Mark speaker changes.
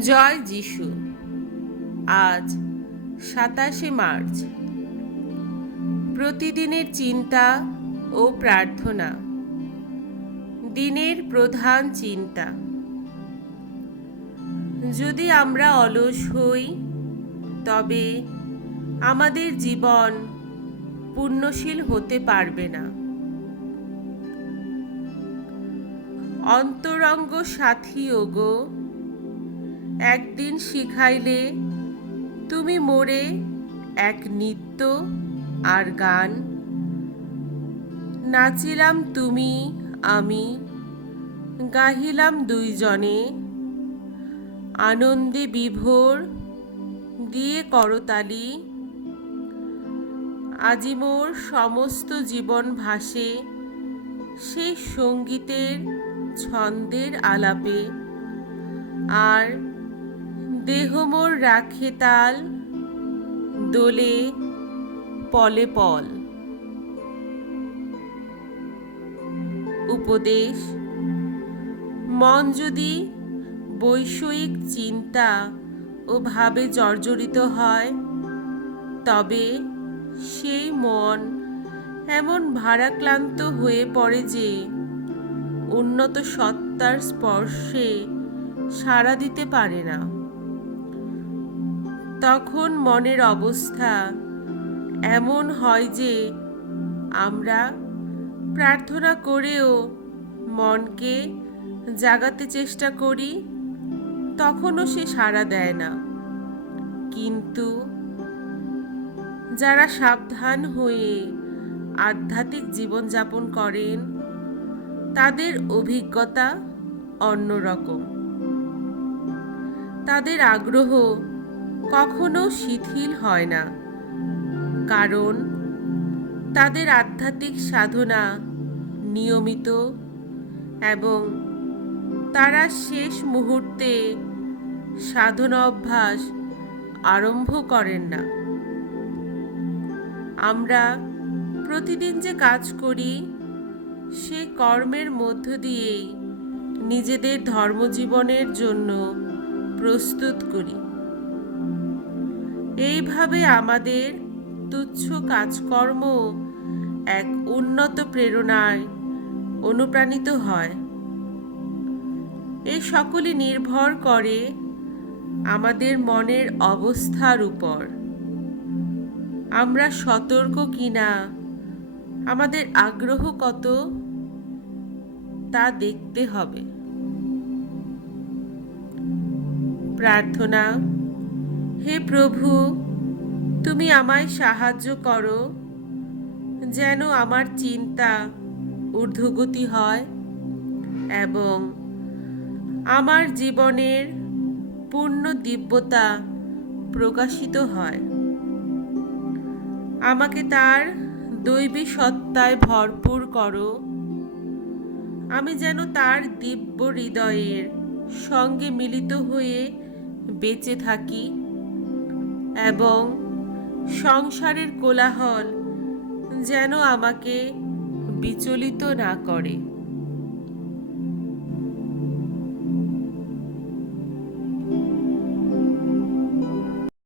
Speaker 1: জয় যিশু। আজ সাতাশে মার্চ। প্রতিদিনের চিন্তা ও প্রার্থনা। দিনের প্রধান চিন্তা। যদি আমরা অলস হই, তবে আমাদের জীবন পূর্ণশীল হতে পারবে না। অন্তরঙ্গ সাথী ওগো একদিন শিখাইলে, তুমি মোরে এক নৃত্য আর গান। নাচিলাম তুমি, আমি, গাহিলাম দুইজনে। আনন্দে বিভোর দিয়ে করতালি। আজি মোর সমস্ত জীবন ভাসে সেই সঙ্গীতের ছন্দের আলাপে। আর দেহ মোর রাখে তাল, দোলে পলে পল। উপদেশ, মন যদি বৈষয়িক চিন্তা ও ভাবে জর্জরিত হয়, তবে সেই মন এমন ভারাক্লান্ত হয়ে পড়ে যে উন্নত সত্তার স্পর্শে সাড়া দিতে পারে না। তখন মনের অবস্থা এমন হয় যে আমরা প্রার্থনা করেও মনকে জাগাতে চেষ্টা করি, তখনও সে সাড়া দেয় না। কিন্তু যারা সাবধান হয়ে আধ্যাত্মিক জীবনযাপন করেন, তাদের অভিজ্ঞতা অন্যরকম। তাদের আগ্রহ কখনো শিথিল হয় না। কারণ তাদের আধ্যাত্মিক সাধনা নিয়মিত এবং তারা শেষ মুহূর্তে সাধনা অভ্যাস আরম্ভ করেন না। আমরা প্রতিদিন যে কাজ করি, সে কর্মের মধ্য দিয়েই নিজেদের ধর্মজীবনের জন্য প্রস্তুত করি। এইভাবে আমাদের তুচ্ছ কাজকর্ম এক উন্নত প্রেরণায় অনুপ্রাণিত হয়। এই সকলই নির্ভর করে আমাদের মনের অবস্থার উপর। আমরা সতর্ক কিনা, আমাদের আগ্রহ কত, তা দেখতে হবে। প্রার্থনা হে প্রভু, তুমি আমায় সাহায্য করো যেন আমার চিন্তা ঊর্ধ্বগতি হয় এবং আমার জীবনের পূর্ণ দিব্যতা প্রকাশিত হয়। আমাকে তার দৈবী সত্তায় ভরপুর করো। আমি যেন তার দিব্য হৃদয়ের সঙ্গে মিলিত হয়ে বেঁচে থাকি। এবং সংসারের কোলাহল যেন আমাকে বিচলিত না করে।